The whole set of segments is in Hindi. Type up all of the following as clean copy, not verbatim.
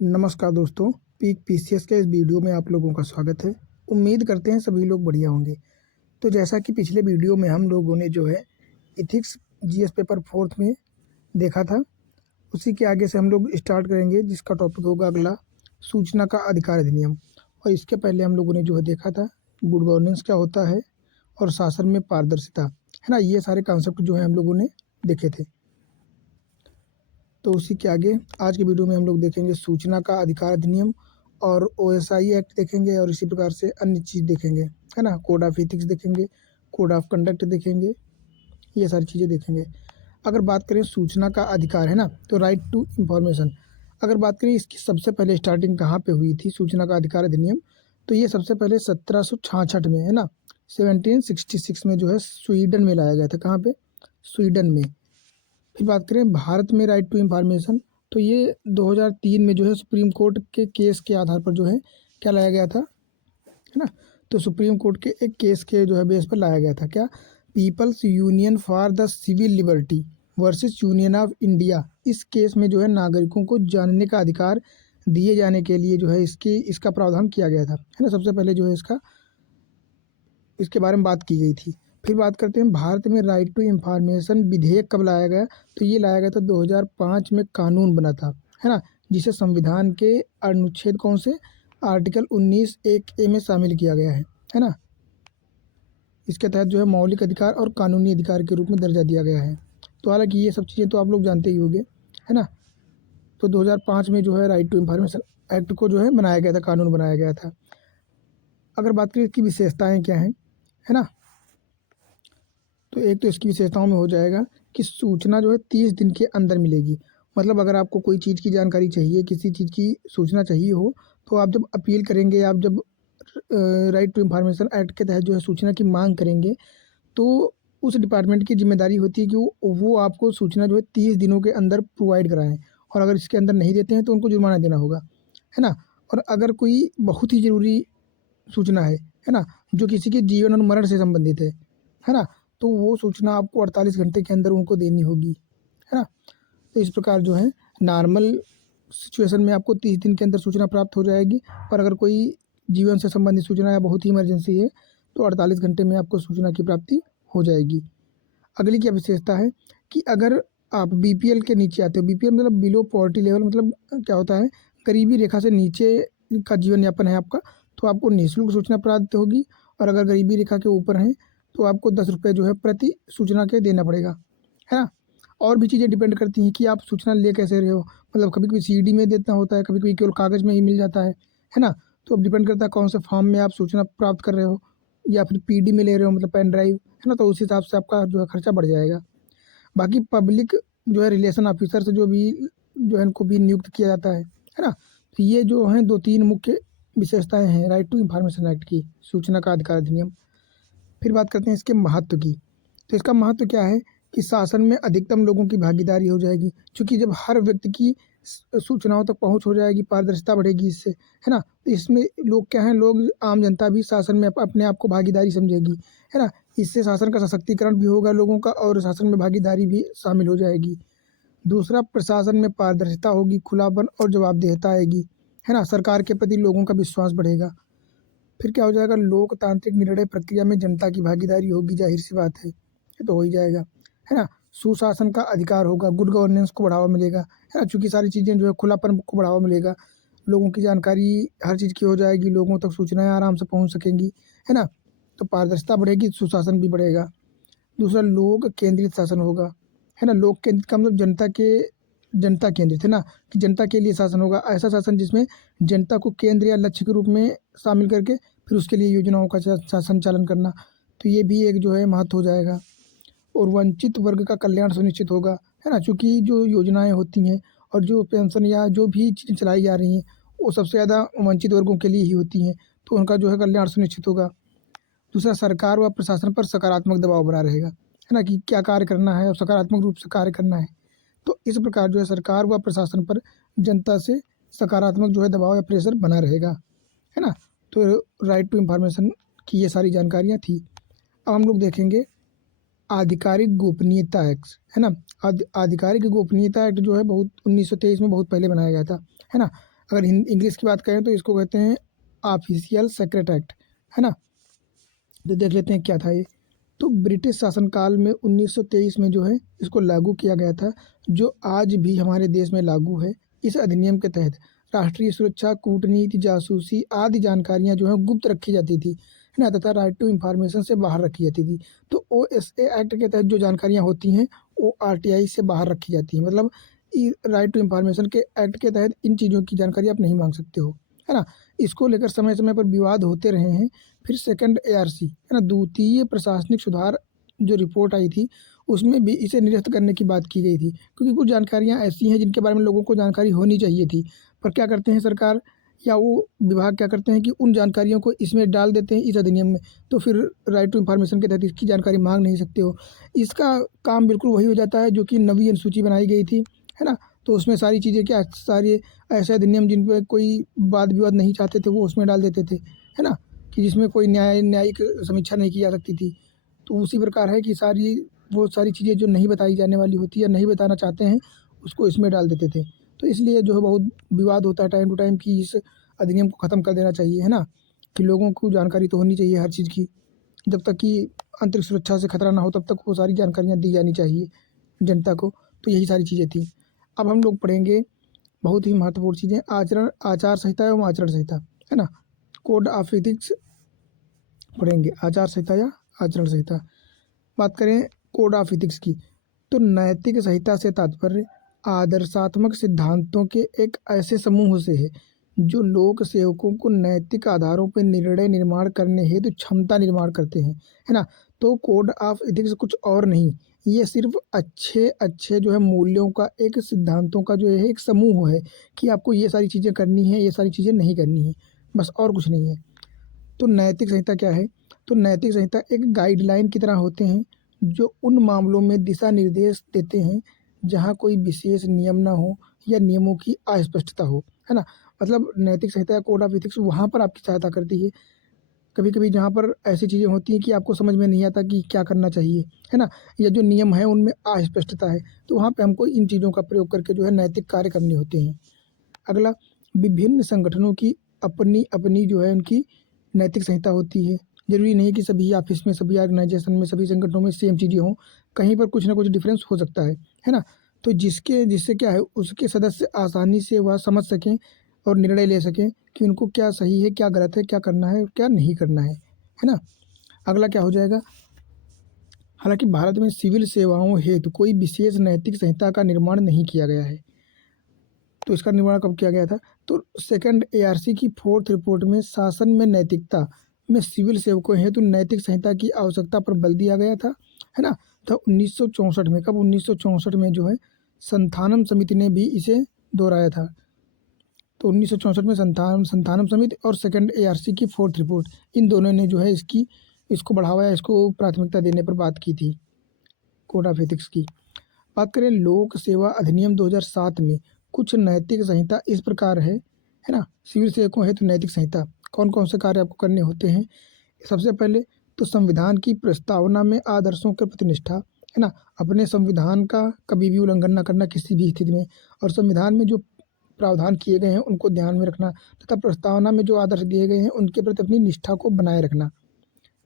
नमस्कार दोस्तों, पीक पीसीएस के इस वीडियो में आप लोगों का स्वागत है। उम्मीद करते हैं सभी लोग बढ़िया होंगे। तो जैसा कि पिछले वीडियो में हम लोगों ने जो है इथिक्स जीएस पेपर 4th में देखा था, उसी के आगे से हम लोग स्टार्ट करेंगे, जिसका टॉपिक होगा अगला सूचना का अधिकार अधिनियम। और इसके पहले हम लोगों ने जो है देखा था गुड गवर्नेंस क्या होता है और शासन में पारदर्शिता, है ना। ये सारे कॉन्सेप्ट जो है हम लोगों ने देखे थे। तो उसी के आगे आज के वीडियो में हम लोग देखेंगे सूचना का अधिकार अधिनियम और ओएसआई एक्ट देखेंगे, और इसी प्रकार से अन्य चीज़ देखेंगे, है ना। कोड ऑफ एथिक्स देखेंगे, कोड ऑफ कंडक्ट देखेंगे, ये सारी चीज़ें देखेंगे। अगर बात करें सूचना का अधिकार, है ना, तो राइट टू इंफॉर्मेशन, अगर बात करें इसकी सबसे पहले स्टार्टिंग कहाँ पे हुई थी सूचना का अधिकार अधिनियम, तो ये सबसे पहले 1766 में, है ना, 1766 में जो है स्वीडन में लाया गया था। कहाँ पे? स्वीडन में। फिर बात करें भारत में राइट टू इंफॉर्मेशन, तो ये 2003 में जो है सुप्रीम कोर्ट के केस के आधार पर जो है क्या लाया गया था, है ना। तो सुप्रीम कोर्ट के एक केस के जो है बेस पर लाया गया था। क्या? People's union for the civil liberty versus union of India. इस केस में जो है नागरिकों को जानने का अधिकार दिए जाने के लिए जो है इसका प्रावधान किया गया था, है ना। सबसे पहले जो है इसके बारे में बात की गई थी। फिर बात करते हैं भारत में राइट टू इंफॉर्मेशन विधेयक कब लाया गया, तो ये लाया गया था 2005 में, कानून बना था, है ना, जिसे संविधान के अनुच्छेद कौन से, आर्टिकल 19(1)(a) में शामिल किया गया है ना। इसके तहत जो है मौलिक अधिकार और कानूनी अधिकार के रूप में दर्जा दिया गया है। तो हालांकि ये सब चीज़ें तो आप लोग जानते ही होंगे, है ना। तो 2005 में जो है राइट टू इंफॉर्मेशन एक्ट को जो है बनाया गया था, कानून बनाया गया था। अगर बात करें इसकी विशेषताएं क्या हैं, है ना, तो एक तो इसकी विशेषताओं में हो जाएगा कि सूचना जो है 30 दिन के अंदर मिलेगी। मतलब अगर आपको कोई चीज़ की जानकारी चाहिए, किसी चीज़ की सूचना चाहिए हो, तो आप जब अपील करेंगे, आप जब राइट टू इंफॉर्मेशन एक्ट के तहत जो है सूचना की मांग करेंगे, तो उस डिपार्टमेंट की जिम्मेदारी होती है कि वो आपको सूचना जो है 30 दिनों के अंदर प्रोवाइड कराएं। और अगर इसके अंदर नहीं देते हैं तो उनको जुर्माना देना होगा, है ना। और अगर कोई बहुत ही ज़रूरी सूचना है ना, जो किसी के जीवन और मरण से संबंधित है ना, तो वो सूचना आपको 48 घंटे के अंदर उनको देनी होगी, है ना। तो इस प्रकार जो है नॉर्मल सिचुएशन में आपको 30 दिन के अंदर सूचना प्राप्त हो जाएगी, पर अगर कोई जीवन से संबंधित सूचना या बहुत ही इमरजेंसी है तो 48 घंटे में आपको सूचना की प्राप्ति हो जाएगी। अगली क्या विशेषता है कि अगर आप बीपीएल के नीचे आते हो, बीपीएल मतलब बिलो पॉवर्टी लेवल, मतलब क्या होता है, गरीबी रेखा से नीचे का जीवन यापन है आपका, तो आपको निःशुल्क सूचना प्राप्त होगी। और अगर गरीबी रेखा के ऊपर हैं तो आपको 10 रुपये जो है प्रति सूचना के देना पड़ेगा, है ना। और भी चीज़ें डिपेंड करती हैं कि आप सूचना ले कैसे रहे हो, मतलब कभी कभी सीडी में देना होता है, कभी कभी केवल कागज़ में ही मिल जाता है ना। तो अब डिपेंड करता है कौन से फॉर्म में आप सूचना प्राप्त कर रहे हो, या फिर पीडी में ले रहे हो, मतलब पेन ड्राइव, है ना। तो उस हिसाब से आपका जो है खर्चा बढ़ जाएगा। बाकी पब्लिक जो है रिलेशन ऑफिसर से जो है इनको भी नियुक्त किया जाता है ना। तो ये जो हैं 2-3 मुख्य विशेषताएं हैं राइट टू इंफॉर्मेशन एक्ट की, सूचना का अधिकार अधिनियम। फिर बात करते हैं इसके महत्व की। तो इसका महत्व क्या है कि शासन में अधिकतम लोगों की भागीदारी हो जाएगी, क्योंकि जब हर व्यक्ति की सूचनाओं तक पहुंच हो जाएगी, पारदर्शिता बढ़ेगी इससे, है ना। तो इसमें लोग क्या हैं, लोग आम जनता भी शासन में अपने आप को भागीदारी समझेगी, है ना। इससे शासन का सशक्तिकरण भी होगा लोगों का, और शासन में भागीदारी भी शामिल हो जाएगी। दूसरा, प्रशासन में पारदर्शिता होगी, खुलापन और जवाबदेहिता आएगी, है ना। सरकार के प्रति लोगों का विश्वास बढ़ेगा। फिर क्या हो जाएगा, लोकतांत्रिक निर्णय प्रक्रिया में जनता की भागीदारी होगी, जाहिर सी बात है, ये तो हो ही जाएगा, है ना। सुशासन का अधिकार होगा, गुड गवर्नेंस को बढ़ावा मिलेगा, है ना, चूँकि सारी चीज़ें जो है खुलापन को बढ़ावा मिलेगा, लोगों की जानकारी हर चीज़ की हो जाएगी, लोगों तक सूचनाएं आराम से पहुंच सकेंगी, है ना। तो पारदर्शिता बढ़ेगी, सुशासन भी बढ़ेगा। दूसरा, लोक केंद्रित शासन होगा, है ना। लोक केंद्रित का मतलब जनता केंद्रित, है ना, कि जनता के लिए शासन होगा, ऐसा शासन जिसमें जनता को केंद्र या लक्ष्य के रूप में शामिल करके फिर उसके लिए योजनाओं का संचालन करना। तो ये भी एक जो है महत्व हो जाएगा। और वंचित वर्ग का कल्याण सुनिश्चित होगा, है ना, चूँकि जो योजनाएं होती हैं और जो पेंशन या जो भी चीज़ें चलाई जा रही हैं, वो सबसे ज़्यादा वंचित वर्गों के लिए ही होती हैं, तो उनका जो है कल्याण सुनिश्चित होगा। दूसरा, सरकार व प्रशासन पर सकारात्मक दबाव बना रहेगा, है ना, कि क्या कार्य करना है और सकारात्मक रूप से कार्य करना है। तो इस प्रकार जो है सरकार व प्रशासन पर जनता से सकारात्मक जो है दबाव या प्रेशर बना रहेगा, है ना। तो राइट टू इंफॉर्मेशन की ये सारी जानकारियाँ थी। अब हम लोग देखेंगे आधिकारिक गोपनीयता एक्ट, है ना। आधिकारिक गोपनीयता एक्ट जो है बहुत 1923 में बहुत पहले बनाया गया था, है ना। अगर इंग्लिश की बात करें तो इसको कहते हैं ऑफिशियल सेक्रेट एक्ट, है ना। तो देख लेते हैं क्या था ये। तो ब्रिटिश शासनकाल में 1923 में जो है इसको लागू किया गया था, जो आज भी हमारे देश में लागू है। इस अधिनियम के तहत राष्ट्रीय सुरक्षा, कूटनीति, जासूसी आदि जानकारियां जो है गुप्त रखी जाती थी, है ना, तथा राइट टू इंफॉर्मेशन से बाहर रखी जाती थी। तो OSA एक्ट के तहत जो जानकारियां होती हैं वो RTI से बाहर रखी जाती हैं। मतलब राइट टू इंफॉर्मेशन के एक्ट के तहत इन चीज़ों की जानकारी आप नहीं मांग सकते हो, है ना। इसको लेकर समय समय पर विवाद होते रहे हैं। फिर सेकंड ARC, है ना, द्वितीय प्रशासनिक सुधार जो रिपोर्ट आई थी उसमें भी इसे निरस्त करने की बात की गई थी, क्योंकि कुछ जानकारियां ऐसी हैं जिनके बारे में लोगों को जानकारी होनी चाहिए थी। पर क्या करते हैं सरकार या वो विभाग क्या करते हैं कि उन जानकारियों को इसमें डाल देते हैं इस अधिनियम में। तो फिर राइट टू इंफॉर्मेशन के तहत इसकी जानकारी मांग नहीं सकते हो। इसका काम बिल्कुल वही हो जाता है जो कि नवी अनुसूची बनाई गई थी, है ना। तो उसमें सारी चीज़ें क्या, सारे ऐसे अधिनियम जिन पर कोई वाद विवाद नहीं चाहते थे वो उसमें डाल देते थे, है ना, कि जिसमें कोई न्यायिक समीक्षा नहीं की जा सकती थी। तो उसी प्रकार है कि वो सारी चीज़ें जो नहीं बताई जाने वाली होती है या नहीं बताना चाहते हैं उसको इसमें डाल देते थे। तो इसलिए जो है बहुत विवाद होता है टाइम टू टाइम कि इस अधिनियम को ख़त्म कर देना चाहिए, है ना, कि लोगों को जानकारी तो होनी चाहिए हर चीज़ की। जब तक कि आंतरिक सुरक्षा से खतरा ना हो तब तक वो सारी जानकारियाँ दी जानी चाहिए जनता को। तो यही सारी चीज़ें थी। अब हम लोग पढ़ेंगे बहुत ही महत्वपूर्ण चीज़ें, आचार संहिता एवं आचरण संहिता, है ना। कोड ऑफ एथिक्स पढ़ेंगे, आचार संहिता या आचरण संहिता। बात करें कोड ऑफ एथिक्स की, तो नैतिक संहिता से तात्पर्य आदर्शात्मक सिद्धांतों के एक ऐसे समूह से है जो लोक सेवकों को नैतिक आधारों पर निर्णय निर्माण करने हेतु क्षमता निर्माण करते हैं, है ना। तो कोड ऑफ एथिक्स कुछ और नहीं, ये सिर्फ अच्छे अच्छे जो है मूल्यों का एक, सिद्धांतों का जो है एक समूह है कि आपको ये सारी चीज़ें करनी है, ये सारी चीज़ें नहीं करनी है, बस, और कुछ नहीं है। तो नैतिक संहिता क्या है? तो नैतिक संहिता एक गाइडलाइन की तरह होते हैं जो उन मामलों में दिशा निर्देश देते हैं जहाँ कोई विशेष नियम ना हो या नियमों की अस्पष्टता हो, है ना। मतलब नैतिक संहिता या कोड ऑफ एथिक्स वहाँ पर आपकी सहायता करती है कभी कभी जहाँ पर ऐसी चीज़ें होती हैं कि आपको समझ में नहीं आता कि क्या करना चाहिए, है ना, या जो नियम है उनमें अस्पष्टता है, तो वहाँ पे हमको इन चीज़ों का प्रयोग करके जो है नैतिक कार्य करने होते हैं। अगला, विभिन्न संगठनों की अपनी अपनी जो है उनकी नैतिक संहिता होती है। ज़रूरी नहीं कि सभी ऑफिस में, सभी ऑर्गेनाइजेशन में, सभी संगठनों में सेम चीज़ें हों, कहीं पर कुछ ना कुछ डिफरेंस हो सकता है ना। तो जिससे क्या है उसके सदस्य आसानी से वह समझ सकें और निर्णय ले सकें कि उनको क्या सही है, क्या गलत है, क्या करना है और क्या नहीं करना है ना। अगला क्या हो जाएगा, हालांकि भारत में सिविल सेवाओं हेतु कोई विशेष नैतिक संहिता का निर्माण नहीं किया गया है। तो इसका निर्माण कब किया गया था? तो सेकंड ARC की 4th रिपोर्ट में शासन में नैतिकता में सिविल सेवकों हेतु नैतिक संहिता की आवश्यकता पर बल दिया गया था, है ना। तो 1964 में, कब, 1964 में जो है संथानम समिति ने भी इसे दोहराया था। तो 1964 में संथानम समिति और सेकंड ARC की 4th रिपोर्ट, इन दोनों ने जो है इसको बढ़ावा या इसको प्राथमिकता देने पर बात की थी कोड ऑफ एथिक्स की। बात करें लोक सेवा अधिनियम 2007 में कुछ नैतिक संहिता इस प्रकार है ना। सिविल सेवकों हेतु नैतिक संहिता, कौन कौन से कार्य आपको करने होते हैं? सबसे पहले तो संविधान की प्रस्तावना में आदर्शों के प्रति निष्ठा, है ना, अपने संविधान का कभी भी उल्लंघन न करना किसी भी स्थिति में, और संविधान में जो प्रावधान किए गए हैं उनको ध्यान में रखना, तथा प्रस्तावना में जो आदर्श दिए गए हैं उनके प्रति अपनी निष्ठा को बनाए रखना,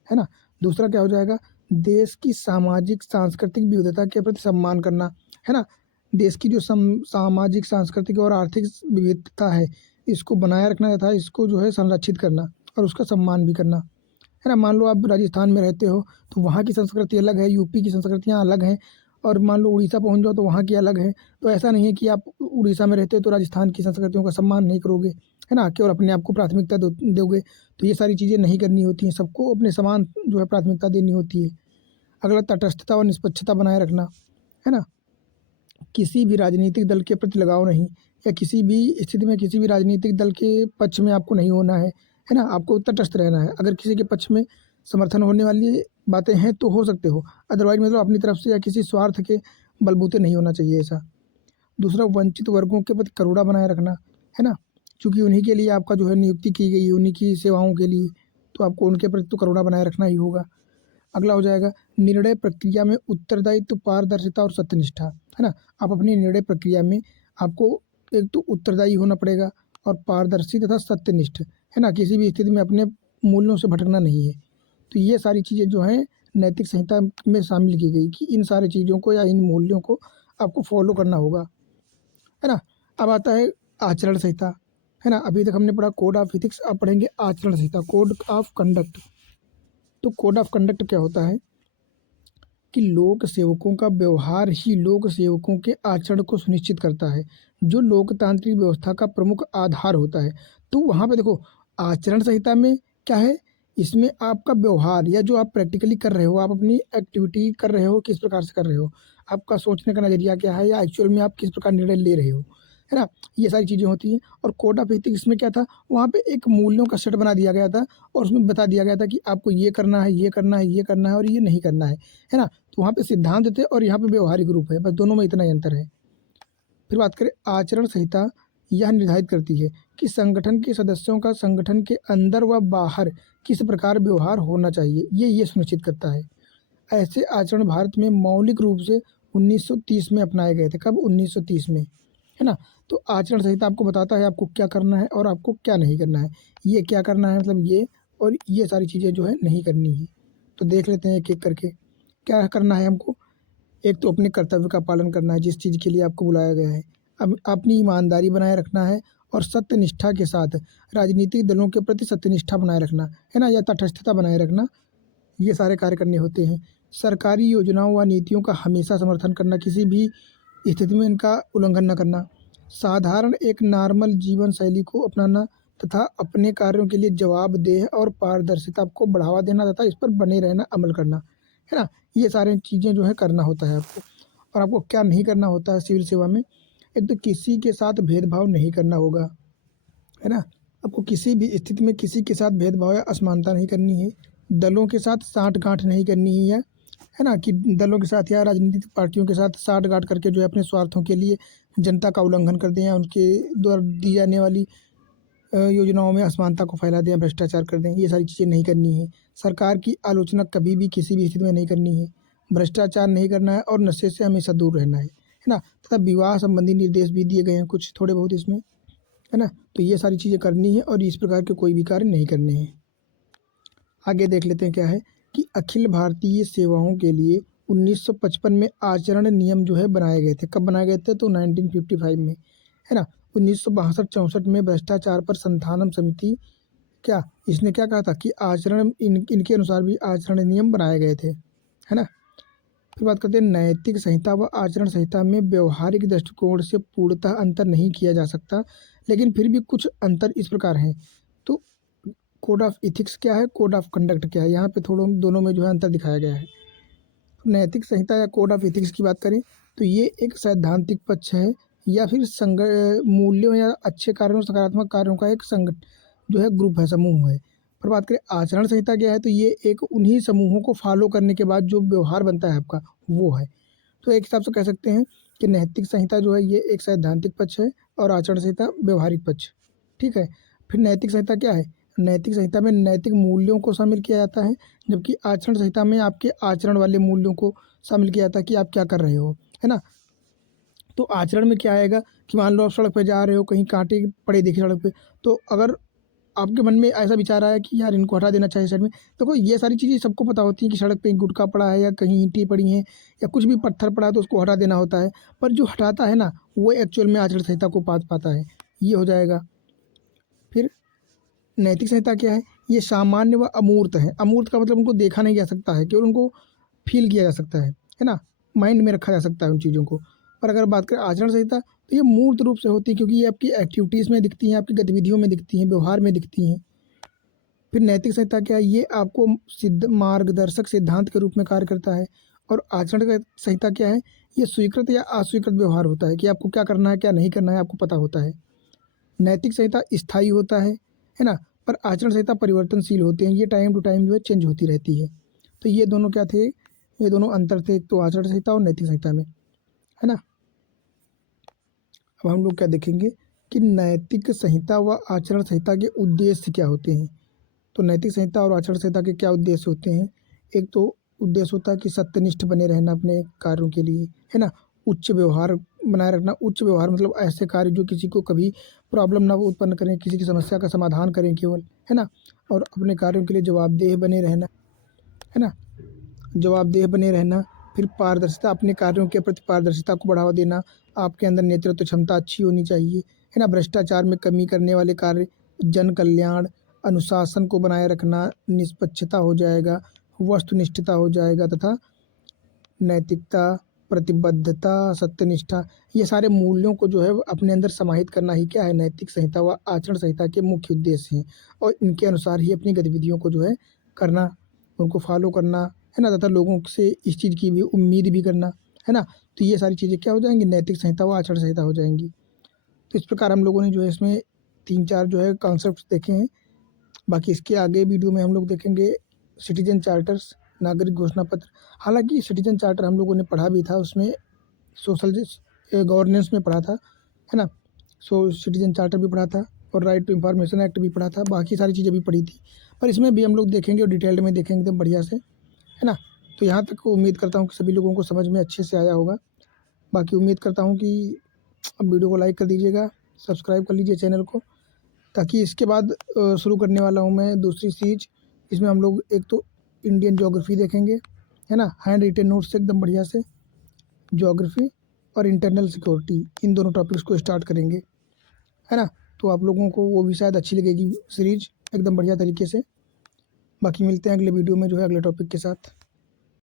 है ना। दूसरा क्या हो जाएगा, देश की सामाजिक सांस्कृतिक विविधता के प्रति सम्मान करना, है ना। देश की जो सामाजिक, सांस्कृतिक और आर्थिक विविधता है इसको बनाए रखना तथा इसको जो है संरक्षित करना और उसका सम्मान भी करना, है ना। मान लो आप राजस्थान में रहते हो तो वहाँ की संस्कृति अलग है, यूपी की संस्कृतियाँ अलग हैं, और मान लो उड़ीसा पहुँच जाओ तो वहाँ की अलग है। तो ऐसा नहीं है कि आप उड़ीसा में रहते हो तो राजस्थान की संस्कृतियों का सम्मान नहीं करोगे, है ना, केवल अपने आप को प्राथमिकता दोगे। तो ये सारी चीज़ें नहीं करनी होती हैं, सबको अपने समान जो है प्राथमिकता देनी होती है। अगला, तटस्थता और निष्पक्षता बनाए रखना, है ना। किसी भी राजनीतिक दल के प्रति लगाव नहीं, या किसी भी स्थिति में किसी भी राजनीतिक दल के पक्ष में आपको नहीं होना है ना। आपको तटस्थ रहना है। अगर किसी के पक्ष में समर्थन होने वाली बातें हैं तो हो सकते हो, अदरवाइज मतलब अपनी तरफ से या किसी स्वार्थ के बलबूते नहीं होना चाहिए ऐसा। दूसरा, वंचित वर्गों के प्रति करुणा बनाए रखना, है ना, क्योंकि उन्हीं के लिए आपका जो है नियुक्ति की गई है, उन्हीं की सेवाओं के लिए, तो आपको उनके प्रति तो करुणा बनाए रखना ही होगा। अगला हो जाएगा, निर्णय प्रक्रिया में उत्तरदायित्व, पारदर्शिता और सत्यनिष्ठा, है ना। आप अपनी निर्णय प्रक्रिया में आपको एक तो उत्तरदायी होना पड़ेगा और पारदर्शी तथा सत्यनिष्ठ, है ना, किसी भी स्थिति में अपने मूल्यों से भटकना नहीं है। तो ये सारी चीज़ें जो हैं नैतिक संहिता में शामिल की गई कि इन सारी चीज़ों को या इन मूल्यों को आपको फॉलो करना होगा, है ना। अब आता है आचरण संहिता, है ना। अभी तक हमने पढ़ा कोड ऑफ इथिक्स, अब पढ़ेंगे आचरण संहिता, कोड ऑफ कंडक्ट। तो कोड ऑफ कंडक्ट क्या होता है कि लोक सेवकों का व्यवहार ही लोक सेवकों के आचरण को सुनिश्चित करता है, जो लोकतांत्रिक व्यवस्था का प्रमुख आधार होता है। तो वहाँ पे देखो आचरण संहिता में क्या है, इसमें आपका व्यवहार या जो आप प्रैक्टिकली कर रहे हो, आप अपनी एक्टिविटी कर रहे हो, किस प्रकार से कर रहे हो, आपका सोचने का नज़रिया क्या है, या एक्चुअल में आप किस प्रकार निर्णय ले रहे हो, है ना। ये सारी चीज़ें होती हैं। और कोड ऑफ एथिक्स में क्या था, वहाँ पे एक मूल्यों का सेट बना दिया गया था और उसमें बता दिया गया था कि आपको ये करना है, ये करना है, ये करना है और ये नहीं करना है ना। तो वहाँ पे सिद्धांत थे और यहाँ पे व्यवहारिक रूप है, बस दोनों में इतना ही अंतर है। फिर बात करें आचरण संहिता, यह निर्धारित करती है कि संगठन के सदस्यों का संगठन के अंदर व बाहर किस प्रकार व्यवहार होना चाहिए, ये सुनिश्चित करता है। ऐसे आचरण भारत में मौलिक रूप से 1930 में अपनाए गए थे। कब? 1930 में, है ना। तो आचरण संहिता आपको बताता है आपको क्या करना है और आपको क्या नहीं करना है। ये क्या करना है मतलब ये, और ये सारी चीज़ें जो है नहीं करनी है। तो देख लेते हैं एक एक करके क्या करना है हमको। एक तो अपने कर्तव्य का पालन करना है जिस चीज़ के लिए आपको बुलाया गया है। अब अपनी ईमानदारी बनाए रखना है और सत्यनिष्ठा के साथ राजनीतिक दलों के प्रति सत्यनिष्ठा बनाए रखना, है ना, या तटस्थता बनाए रखना, ये सारे कार्य करने होते हैं। सरकारी योजनाओं व नीतियों का हमेशा समर्थन करना, किसी भी स्थिति में इनका उल्लंघन न करना। साधारण एक नॉर्मल जीवन शैली को अपनाना तथा अपने कार्यों के लिए जवाबदेह और पारदर्शिता को बढ़ावा देना तथा इस पर बने रहना, अमल करना, है ना। ये सारी चीज़ें जो है करना होता है आपको। और आपको क्या नहीं करना होता है सिविल सेवा में, एक तो किसी के साथ भेदभाव नहीं करना होगा, है ना। आपको किसी भी स्थिति में किसी के साथ भेदभाव या असमानता नहीं करनी है। दलों के साथ साठ-गाँठ नहीं करनी है ना, कि दलों के साथ या राजनीतिक पार्टियों के साथ साठ-गाँठ करके जो है अपने स्वार्थों के लिए जनता का उल्लंघन कर दें या उनके द्वारा दी जाने वाली योजनाओं में असमानता को फैला दें, भ्रष्टाचार कर दें, ये सारी चीज़ें नहीं करनी है। सरकार की आलोचना कभी भी किसी भी स्थिति में नहीं करनी है। भ्रष्टाचार नहीं करना है और नशे से हमेशा दूर रहना है ना। तथा विवाह संबंधी निर्देश भी दिए गए हैं कुछ थोड़े बहुत इसमें, है ना। तो ये सारी चीज़ें करनी है और इस प्रकार के कोई भी कार्य नहीं करने हैं। आगे देख लेते हैं क्या है कि अखिल भारतीय सेवाओं के लिए 1955 में आचरण नियम जो है बनाए गए थे। कब बनाए गए थे? तो 1955 में, है ना। 1962-64 में भ्रष्टाचार पर संधानम समिति, क्या इसने क्या कहा था कि आचरण इनके अनुसार भी आचरण नियम बनाए गए थे, है ना। फिर बात करते हैं नैतिक संहिता व आचरण संहिता में व्यवहारिक दृष्टिकोण से पूर्णतः अंतर नहीं किया जा सकता, लेकिन फिर भी कुछ अंतर इस प्रकार हैं। तो कोड ऑफ इथिक्स क्या है, कोड ऑफ कंडक्ट क्या है, यहाँ पे थोड़ा दोनों में जो है अंतर दिखाया गया है। नैतिक संहिता या कोड ऑफ एथिक्स की बात करें तो ये एक सैद्धांतिक पक्ष है या फिर मूल्यों या अच्छे कार्यों, सकारात्मक कार्यों का एक जो है ग्रुप है, समूह है। पर बात करें आचरण संहिता क्या है, तो ये एक उन्हीं समूहों को फॉलो करने के बाद जो व्यवहार बनता है आपका, वो है। तो एक हिसाब से कह सकते हैं कि नैतिक संहिता जो है ये एक सैद्धांतिक पक्ष है और आचरण संहिता व्यवहारिक पक्ष, ठीक है। फिर नैतिक संहिता क्या है, नैतिक संहिता में नैतिक मूल्यों को शामिल किया जाता है, जबकि आचरण संहिता में आपके आचरण वाले मूल्यों को शामिल किया जाता है कि आप क्या कर रहे हो, है ना। तो आचरण में क्या आएगा कि मान लो आप सड़क पे जा रहे हो, कहीं कांटे पड़े दिखे सड़क पे, तो अगर आपके मन में ऐसा विचार आया कि यार इनको हटा देना चाहिए साइड में, देखो ये सारी चीज़ें सबको पता होती हैं कि सड़क पे गुटखा पड़ा है या कहीं ईंटें पड़ी हैं या कुछ भी पत्थर पड़ा है तो उसको हटा देना होता है। पर जो हटाता है ना, वो एक्चुअल में आचरण संहिता को पाता है, ये हो जाएगा। फिर नैतिक संहिता क्या है, ये सामान्य व अमूर्त है। अमूर्त का मतलब उनको देखा नहीं जा सकता है, केवल उनको फील किया जा सकता है ना, माइंड में रखा जा सकता है उन चीज़ों को। पर अगर बात करें आचरण संहिता तो ये मूर्त रूप से होती है, क्योंकि ये आपकी एक्टिविटीज़ में दिखती हैं, आपकी गतिविधियों में दिखती हैं, व्यवहार में दिखती हैं। फिर नैतिक संहिता क्या है, ये आपको सिद्ध मार्गदर्शक सिद्धांत के रूप में कार्य करता है। और आचरण का संहिता क्या है, ये स्वीकृत या अस्वीकृत व्यवहार होता है कि आपको क्या करना है क्या नहीं करना है आपको पता होता है। नैतिक संहिता स्थायी होता है ना। पर आचरण संहिता परिवर्तनशील होते हैं, ये टाइम टू टाइम जो है चेंज होती रहती है। तो ये दोनों क्या थे, ये दोनों अंतर थे, एक तो आचरण संहिता और नैतिक संहिता में, है ना। अब हम लोग क्या देखेंगे कि नैतिक संहिता व आचरण संहिता के उद्देश्य क्या होते हैं। तो नैतिक संहिता और आचरण संहिता के क्या उद्देश्य होते हैं। एक तो उद्देश्य होता है कि सत्यनिष्ठ बने रहना अपने कार्यों के लिए, है ना। उच्च व्यवहार बनाए रखना, उच्च व्यवहार मतलब ऐसे कार्य जो किसी को कभी प्रॉब्लम ना उत्पन्न करें, किसी की समस्या का समाधान करें केवल, है ना। और अपने कार्यों के लिए जवाबदेह बने रहना, है ना, जवाबदेह बने रहना। फिर पारदर्शिता, अपने कार्यों के प्रति पारदर्शिता को बढ़ावा देना। आपके अंदर नेतृत्व क्षमता अच्छी होनी चाहिए, है ना। भ्रष्टाचार में कमी करने वाले कार्य, जन कल्याण, अनुशासन को बनाए रखना, निष्पक्षता हो जाएगा, वस्तुनिष्ठता हो जाएगा तथा नैतिकता, प्रतिबद्धता, सत्यनिष्ठा, ये सारे मूल्यों को जो है अपने अंदर समाहित करना ही क्या है, नैतिक संहिता व आचरण संहिता के मुख्य उद्देश्य हैं। और इनके अनुसार ही अपनी गतिविधियों को जो है करना, उनको फॉलो करना, है ना, तथा लोगों से इस चीज़ की भी उम्मीद भी करना, है ना। तो ये सारी चीज़ें क्या हो जाएंगी, नैतिक संहिता व आचरण संहिता हो जाएंगी। तो इस प्रकार हम लोगों ने जो है इसमें 3-4 जो है कॉन्सेप्ट देखे हैं। बाकी इसके आगे वीडियो में हम लोग देखेंगे सिटीजन चार्टर्स, नागरिक घोषणा पत्र। हालांकि सिटीजन चार्टर हम लोगों ने पढ़ा भी था, उसमें सोशल गवर्नेंस में पढ़ा था, है ना। सो सिटीजन चार्टर भी पढ़ा था और राइट टू इंफॉर्मेशन एक्ट भी पढ़ा था, बाकी सारी चीज़ें भी पढ़ी थी। पर इसमें भी हम लोग देखेंगे और डिटेल्ड में देखेंगे एकदम बढ़िया से, है ना। तो यहाँ तक उम्मीद करता हूँ कि सभी लोगों को समझ में अच्छे से आया होगा। बाकी उम्मीद करता हूँ कि अब वीडियो को लाइक कर दीजिएगा, सब्सक्राइब कर लीजिए चैनल को, ताकि इसके बाद शुरू करने वाला हूँ मैं दूसरी सीरीज। इसमें हम लोग एक तो इंडियन ज्योग्राफी देखेंगे, है ना, हैंड रिटेन नोट्स से एकदम बढ़िया से ज्योग्राफी और इंटरनल सिक्योरिटी, इन दोनों टॉपिक्स को स्टार्ट करेंगे, है ना। तो आप लोगों को वो भी शायद अच्छी लगेगी सीरीज एकदम बढ़िया तरीके से। बाकी मिलते हैं अगले वीडियो में जो है अगले टॉपिक के साथ।